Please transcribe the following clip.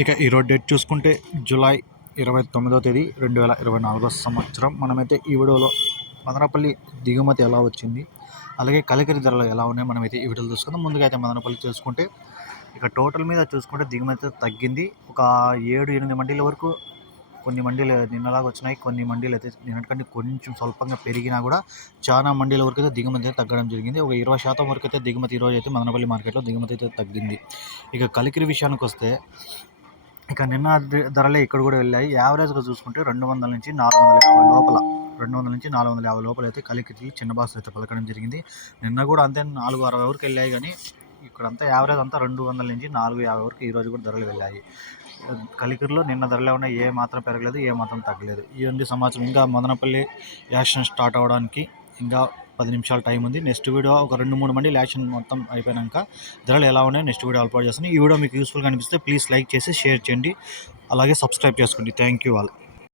ఇక ఈరోజు డేట్ చూసుకుంటే జూలై ఇరవై తొమ్మిదో తేదీ రెండు వేల ఇరవై నాలుగో సంవత్సరం. మనమైతే ఈ వీడియోలో మదనపల్లి దిగుమతి ఎలా వచ్చింది అలాగే కలికిరి ధరలు ఎలా ఉన్నాయి మనమైతే ఈ వీడియోలో చూసుకుందాం. ముందుగా అయితే మదనపల్లి చూసుకుంటే ఇక టోటల్ మీద చూసుకుంటే దిగుమతి అయితే తగ్గింది. ఒక ఏడు ఎనిమిది మండీల వరకు కొన్ని మండీలు నిన్నలాగా వచ్చినాయి. కొన్ని మండీలు అయితే నిన్నటికంటే కొంచెం స్వల్పంగా పెరిగినా కూడా చాలా మండీల వరకు అయితే దిగుమతి అయితే తగ్గడం జరిగింది. ఒక ఇరవై శాతం వరకు అయితే దిగుమతి ఈరోజు అయితే మదనపల్లి మార్కెట్లో దిగుమతి అయితే తగ్గింది. ఇక కలికిరి విషయానికి వస్తే ఇక నిన్న ధరలే ఇక్కడ కూడా వెళ్ళాయి. యావరేజ్గా చూసుకుంటే రెండు వందల నుంచి నాలుగు వందల యాభై లోపల రెండు వందల నుంచి నాలుగు వందల యాభై లోపల అయితే కలికి చిన్న బాక్స్ అయితే పలకడం జరిగింది. నిన్న కూడా అంతే నాలుగు అరవై వరకు వెళ్ళాయి కానీ ఇక్కడంతా యావరేజ్ అంతా రెండు వందల నుంచి నాలుగు యాభై వరకు ఈరోజు కూడా ధరలు వెళ్ళాయి. కలికిరిలో నిన్న ధరలు ఉన్నాయి. ఏ మాత్రం పెరగలేదు ఏ మాత్రం తగ్గలేదు. ఈ ఉంది సమాచారం ఇంకా మదనపల్లి యాక్షన్ స్టార్ట్ అవ్వడానికి ఇంకా పది నిమిషాలు టైం ఉంది. నెక్స్ట్ వీడియో ఒక రెండు మూడు మంది యాక్షన్ మొత్తం అయిపోయాక ధరలు ఎలా ఉన్నాయో నెక్స్ట్ వీడియో అప్లోడ్ చేస్తాను. ఈ వీడియో మీకు యూస్ఫుల్గా అనిపిస్తే ప్లీజ్ లైక్ చేసి షేర్ చేయండి. అలాగే సబ్స్క్రైబ్ చేసుకోండి. Thank you all